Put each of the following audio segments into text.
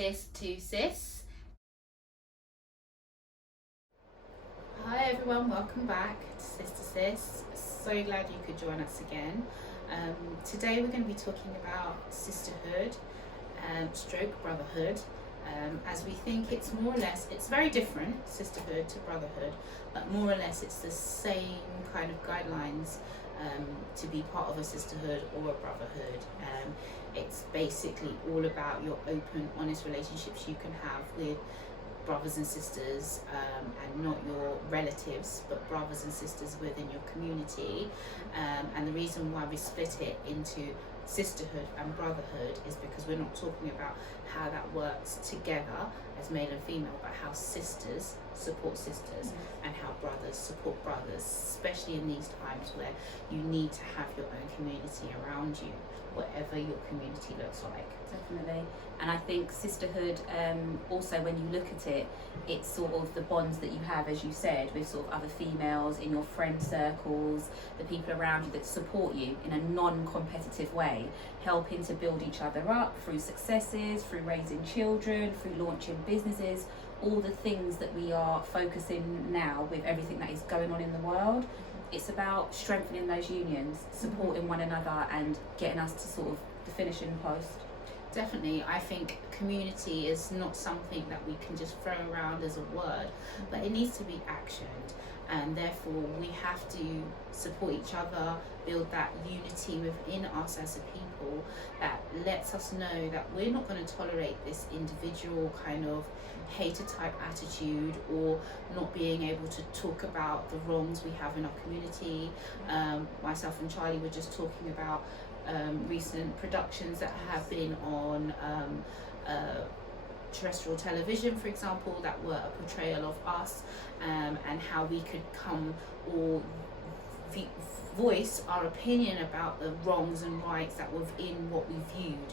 sis to sis. Hi everyone, welcome back to Sis to Sis. So glad you could join us again. Today we're going to be talking about sisterhood stroke brotherhood, as we think it's more or less, it's very different, sisterhood to brotherhood, but more or less it's the same kind of guidelines to be part of a sisterhood or a brotherhood. It's basically all about your open, honest relationships you can have with brothers and sisters, and not your relatives, but brothers and sisters within your community. And the reason why we split it into sisterhood and brotherhood is because we're not talking about how that works together as male and female, but how sisters support sisters and how brothers support brothers, especially in these times where you need to have your own community around you, whatever your community looks like. Definitely. And I think sisterhood, also when you look at it, it's sort of the bonds that you have, as you said, with sort of other females in your friend circles, the people around you that support you in a non-competitive way, helping to build each other up through successes, through raising children, through launching businesses, all the things that we are focusing now with everything that is going on in the world. It's about strengthening those unions, supporting one another and getting us to sort of the finishing post. Definitely, I think community is not something that we can just throw around as a word, but it needs to be actioned, and therefore we have to support each other, build that unity within us as a people that lets us know that we're not going to tolerate this individual kind of hater type attitude or not being able to talk about the wrongs we have in our community. Myself and Charlie were just talking about recent productions that have been on terrestrial television, for example, that were a portrayal of us, and how we could come or voice our opinion about the wrongs and rights that were in what we viewed,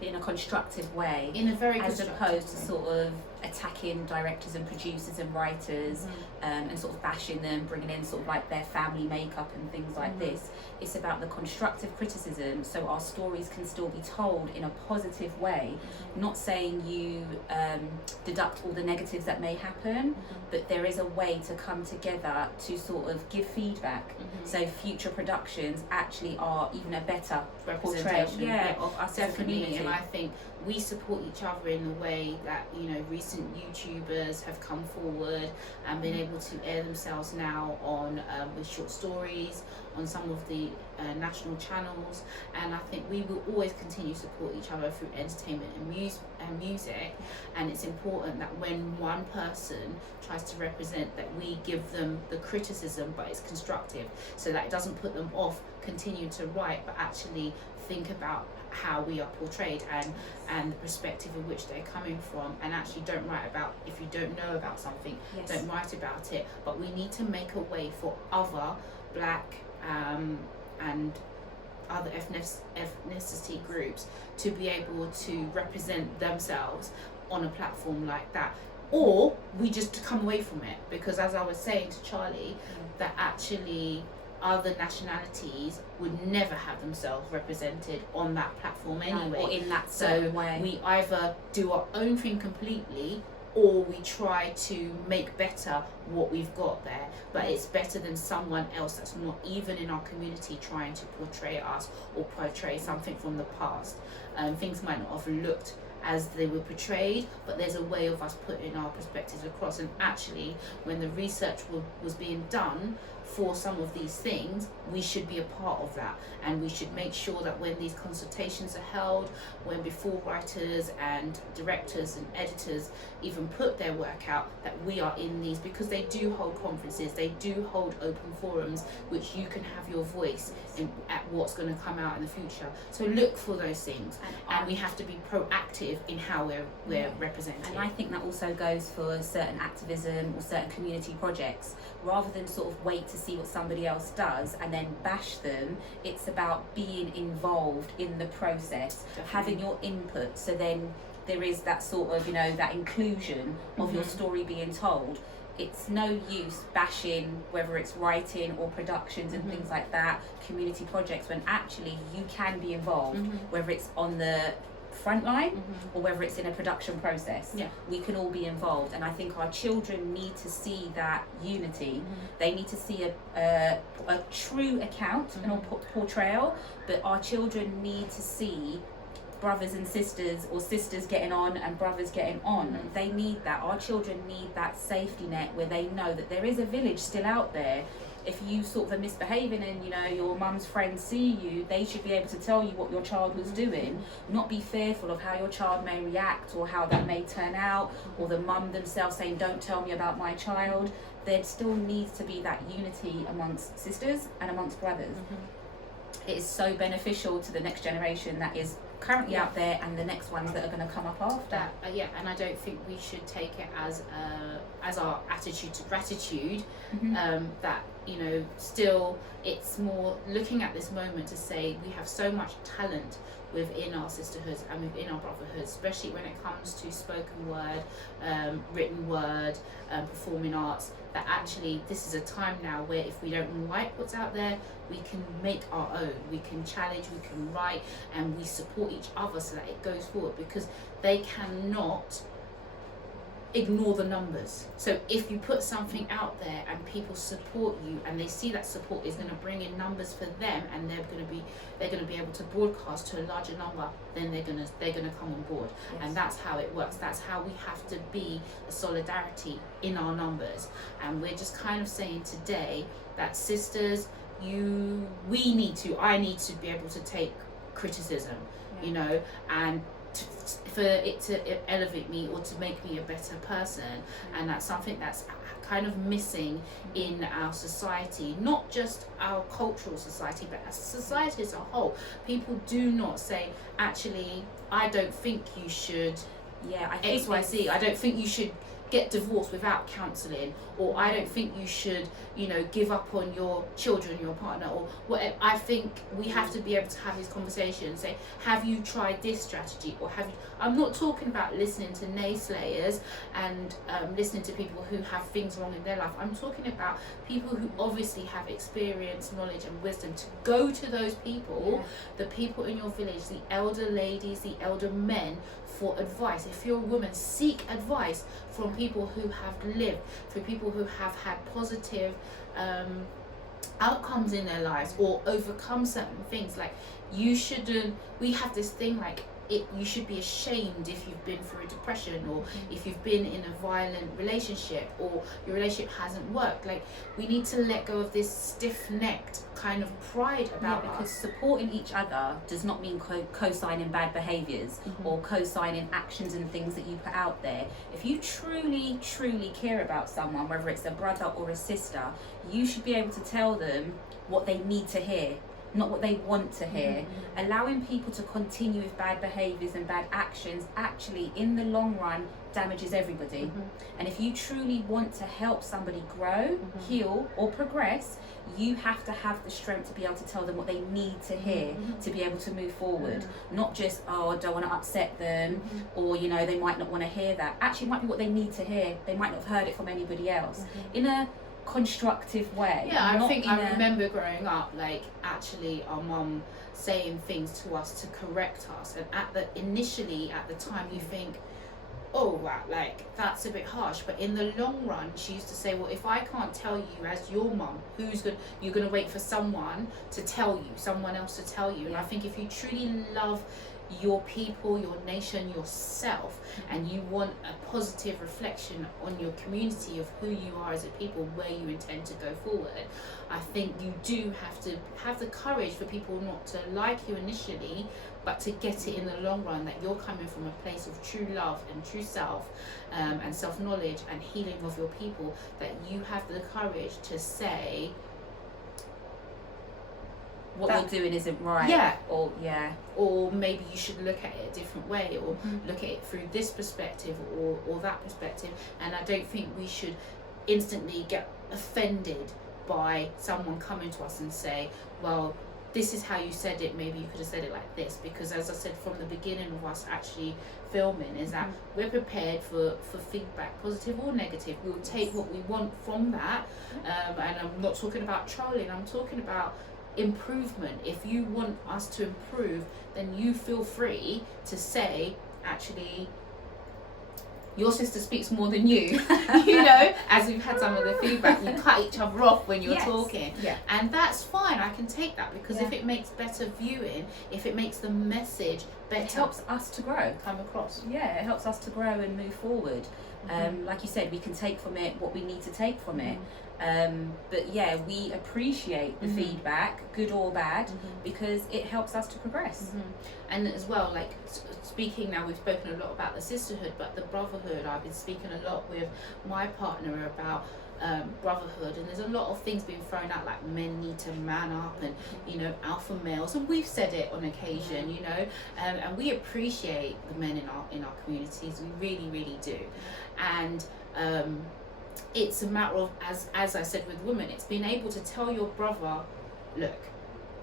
in a constructive way, in a very as constructive opposed to way. sort of attacking directors and producers and writers, and sort of bashing them, bringing in sort of like their family makeup and things like this. It's about the constructive criticism, so our stories can still be told in a positive way. Not saying you deduct all the negatives that may happen, but there is a way to come together to sort of give feedback, so future productions actually are even a better Representation of us as a definitely. community. And I think we support each other in the way that, you know, recent YouTubers have come forward and been able to air themselves now on with short stories on some of the national channels, and I think we will always continue to support each other through entertainment and music. And it's important that when one person tries to represent, that we give them the criticism, but it's constructive, so that it doesn't put them off continue to write, but actually think about how we are portrayed and the perspective in which they're coming from, and actually don't write about, if you don't know about something, don't write about it. But we need to make a way for other black and other ethnicity groups to be able to represent themselves on a platform like that, or we just come away from it, because as I was saying to Charlie, that actually other nationalities would never have themselves represented on that platform anyway, or in that so way. We either do our own thing completely, or we try to make better what we've got there, but it's better than someone else that's not even in our community trying to portray us or portray something from the past. Things might not have looked as they were portrayed, but there's a way of us putting our perspectives across. And actually, when the research was being done for some of these things, we should be a part of that, and we should make sure that when these consultations are held, when before writers and directors and editors even put their work out, that we are in these, because they do hold conferences, they do hold open forums which you can have your voice in at what's going to come out in the future. So look for those things, and we have to be proactive in how we're represented. And I think that also goes for certain activism or certain community projects. Rather than sort of wait to see what somebody else does and then bash them, it's about being involved in the process, having your input, so then there is that sort of, you know, that inclusion of your story being told. It's no use bashing whether it's writing or productions and things like that, community projects, when actually you can be involved, whether it's on the frontline or whether it's in a production process. Yeah. We can all be involved, and I think our children need to see that unity. They need to see a true account and a portrayal, but our children need to see brothers and sisters, or sisters getting on and brothers getting on. They need that. Our children need that safety net where they know that there is a village still out there. If you sort of are misbehaving and, you know, your mum's friends see you, they should be able to tell you what your child was doing, not be fearful of how your child may react or how that may turn out, or the mum themselves saying, don't tell me about my child. There still needs to be that unity amongst sisters and amongst brothers. It is so beneficial to the next generation that is currently out there, and the next ones that are going to come up after. And I don't think we should take it as our attitude to gratitude. That, you know, still it's more looking at this moment to say we have so much talent within our sisterhoods and within our brotherhoods, especially when it comes to spoken word, written word, performing arts, that actually this is a time now where if we don't like what's out there, we can make our own, we can challenge, we can write, and we support each other so that it goes forward, because they cannot ignore the numbers. So if you put something out there and people support you, and they see that support is going to bring in numbers for them, and they're going to be able to broadcast to a larger number, then they're going to come on board. And that's how it works. That's how we have to be a solidarity in our numbers. And we're just kind of saying today that sisters, I need to be able to take criticism, you know, and for it to elevate me or to make me a better person. And that's something that's kind of missing in our society, not just our cultural society, but as society as a whole. People do not say, actually, I don't think you should XYZ, I don't think you should get divorced without counselling, or I don't think you should, you know, give up on your children, your partner, or whatever. I think we have to be able to have these conversations, say, have you tried this strategy, or have you... I'm not talking about listening to naysayers and listening to people who have things wrong in their life. I'm talking about people who obviously have experience, knowledge and wisdom, to go to those people, the people in your village, the elder ladies, the elder men, for advice. If you're a woman, seek advice from people who have lived, from people who have had positive outcomes in their lives, or overcome certain things. Like, you shouldn't, we have this thing like, you should be ashamed if you've been through a depression, or if you've been in a violent relationship, or your relationship hasn't worked. Like, we need to let go of this stiff-necked kind of pride about because us. supporting each other does not mean co-signing bad behaviours or co-signing actions and things that you put out there. If you truly care about someone, whether it's a brother or a sister, you should be able to tell them what they need to hear, not what they want to hear. Allowing people to continue with bad behaviours and bad actions actually in the long run damages everybody. And if you truly want to help somebody grow, heal or progress, you have to have the strength to be able to tell them what they need to hear to be able to move forward. Not just, oh, I don't want to upset them, or, you know, they might not want to hear that. Actually, it might be what they need to hear. They might not have heard it from anybody else. In a constructive way. I remember growing up, like, actually our mum saying things to us to correct us, and initially at the time you think, oh wow, like, that's a bit harsh, but in the long run she used to say, well, if I can't tell you as your mum, you're gonna wait for someone to tell you, someone else to tell you. And I think if you truly love your people, your nation, yourself, and you want a positive reflection on your community of who you are as a people, where you intend to go forward, I think you do have to have the courage for people not to like you initially, but to get it in the long run, that you're coming from a place of true love and true self, and self-knowledge and healing of your people, that you have the courage to say what you're doing isn't right, or maybe you should look at it a different way, or look at it through this perspective or that perspective. And I don't think we should instantly get offended by someone coming to us and say, well, this is how you said it, maybe you could have said it like this. Because as I said from the beginning of us actually filming, is that we're prepared for feedback, positive or negative. We'll take what we want from that, and I'm not talking about trolling, I'm talking about improvement. If you want us to improve, then you feel free to say, actually, your sister speaks more than you. You know, as we've had some of the feedback, you cut each other off when you're talking. Yeah. And that's fine. I can take that, because Yeah. if it makes better viewing, if it makes the message better, It helps us to grow. come across. Yeah, it helps us to grow and move forward. Like you said, we can take from it what we need to take from it. But yeah, we appreciate the feedback, good or bad, because it helps us to progress. And as well, like speaking now, we've spoken a lot about the sisterhood, but the brotherhood, I've been speaking a lot with my partner about brotherhood, and there's a lot of things being thrown out, like men need to man up, and you know, alpha males, and we've said it on occasion, you know, and we appreciate the men in our communities, we really do. And it's a matter of, as I said with women, it's being able to tell your brother, look,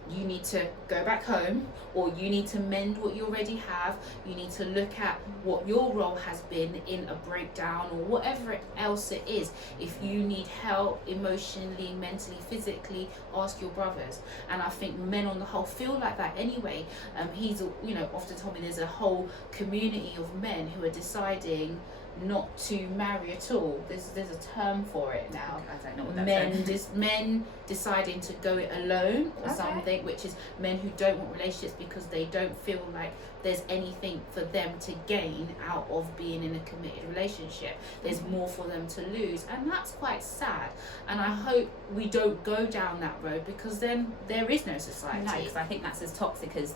you need to go back home, or you need to mend what you already have, you need to look at what your role has been in a breakdown, or whatever else it is. If you need help emotionally, mentally, physically, ask your brothers. And I think men on the whole feel like that anyway. He's, you know, often told me there's a whole community of men who are deciding not to marry at all. There's a term for it now. I don't know what that Men deciding to go it alone, or Okay. something, which is men who don't want relationships because they don't feel like there's anything for them to gain out of being in a committed relationship. There's more for them to lose, and that's quite sad. And I hope we don't go down that road, because then there is no society. No, because I think that's as toxic as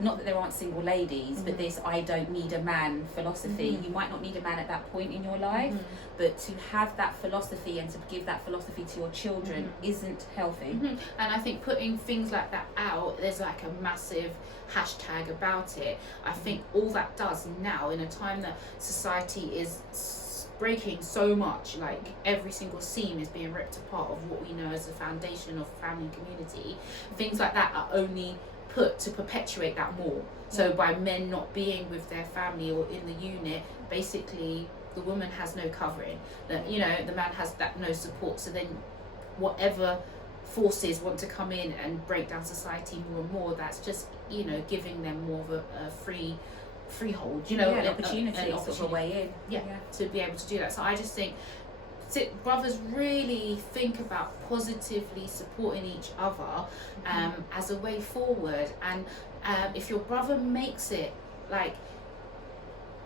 not that there aren't single ladies, but this "I don't need a man" philosophy. You might not need a man at that point in your life, but to have that philosophy and to give that philosophy to your children isn't healthy. And I think putting things like that out, there's like a massive hashtag about it. I think all that does now, in a time that society is breaking so much, like every single seam is being ripped apart of what we know as the foundation of family and community, things like that are only put to perpetuate that more. So by men not being with their family or in the unit, basically the woman has no covering, you know, the man has that no support. So then whatever forces want to come in and break down society more and more, that's just, you know, giving them more of a freehold, you know, an opportunity, sort of a way in. To be able to do that. So I just think brothers really think about positively supporting each other as a way forward. And if your brother makes it, like,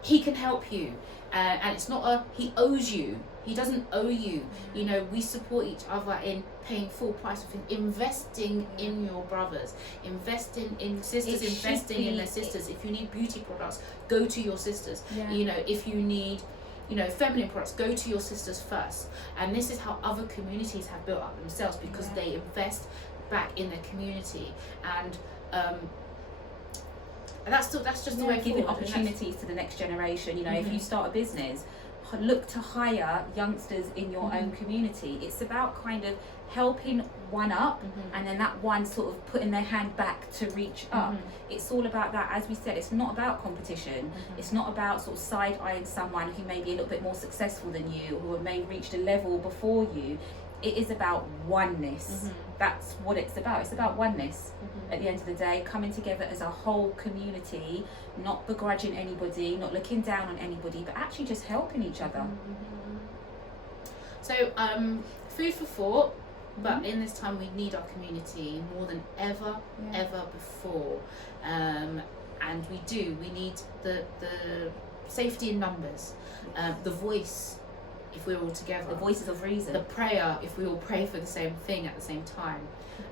he can help you, and it's not he owes you. He doesn't owe you. You know, we support each other in paying full price, investing in your brothers, investing in sisters, investing in their sisters. If you need beauty products, go to your sisters. You know, if you need, you know, feminine products, go to your sisters first. And this is how other communities have built up themselves, because they invest back in their community. And that's just the way giving forward. opportunities to the next generation. You know, if you start a business, look to hire youngsters in your own community. It's about kind of helping one up, and then that one sort of putting their hand back to reach up. It's all about that. As we said, it's not about competition. It's not about sort of side-eyeing someone who may be a little bit more successful than you, or may have reached a level before you. It is about oneness. That's what it's about. It's about oneness. At the end of the day, coming together as a whole community, not begrudging anybody, not looking down on anybody, but actually just helping each other. So, food for thought. But in this time, we need our community more than ever before. And we need the safety in numbers, the voice, if we're all together, The voices of reason. the prayer, if we all pray for the same thing at the same time,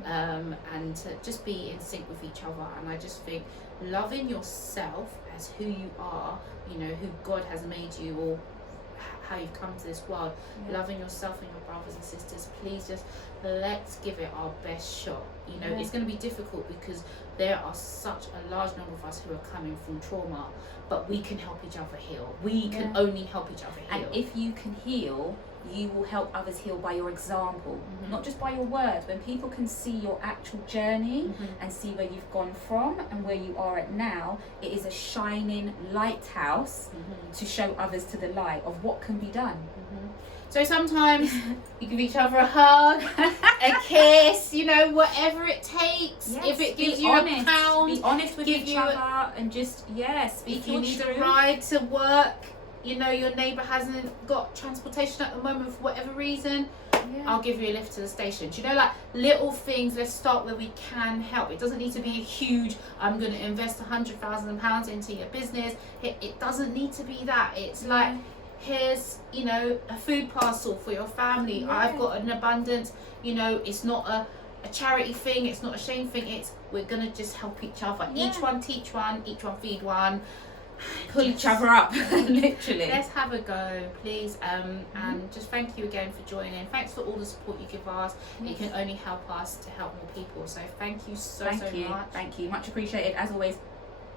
and to just be in sync with each other. And I just think loving yourself as who you are, you know, who God has made you, or how you've come to this world, loving yourself and your brothers and sisters, please just let's give it our best shot. You know, it's going to be difficult because there are such a large number of us who are coming from trauma, but we can help each other heal. We can only help each other heal. And if you can heal, you will help others heal by your example, not just by your words. When people can see your actual journey and see where you've gone from and where you are at now, it is a shining lighthouse to show others to the light of what can be done. So sometimes you give each other a hug, a kiss, you know, whatever it takes. Yes, if it be gives you honest, a pound, be honest with give each you other, and just speak if you your need truth. a ride to work, you know, your neighbour hasn't got transportation at the moment for whatever reason, I'll give you a lift to the station. Do you know, like little things, let's start where we can help. It doesn't need to be a huge, I'm going to invest £100,000 into your business. It doesn't need to be that. It's like, here's, you know, a food parcel for your family. I've got an abundance. You know, it's not a charity thing, it's not a shame thing, it's we're going to just help each other. Each one teach one, each one feed one. Pull each other up, literally. Let's have a go, please. And just thank you again for joining. Thanks for all the support you give us. It can only help us to help more people. So thank you so much. Thank you. Much appreciated. As always,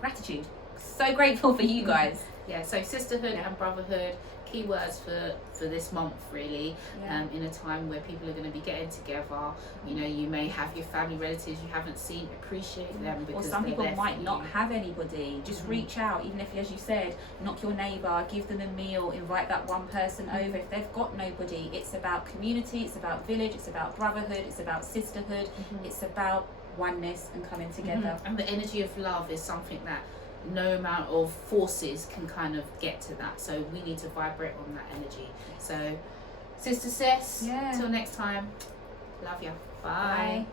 gratitude. So grateful for you guys. Yeah, so sisterhood and brotherhood, key words for this month really. In a time where people are going to be getting together, you know, you may have your family relatives you haven't seen, appreciate them, because or some people might not you. have anybody. Just reach out, even if, as you said, knock your neighbour, give them a meal, invite that one person over. If they've got nobody, it's about community, it's about village, it's about brotherhood, it's about sisterhood, it's about oneness and coming together. And the energy of love is something that no amount of forces can kind of get to that, so we need to vibrate on that energy. So sister sis, till next time, love you, bye.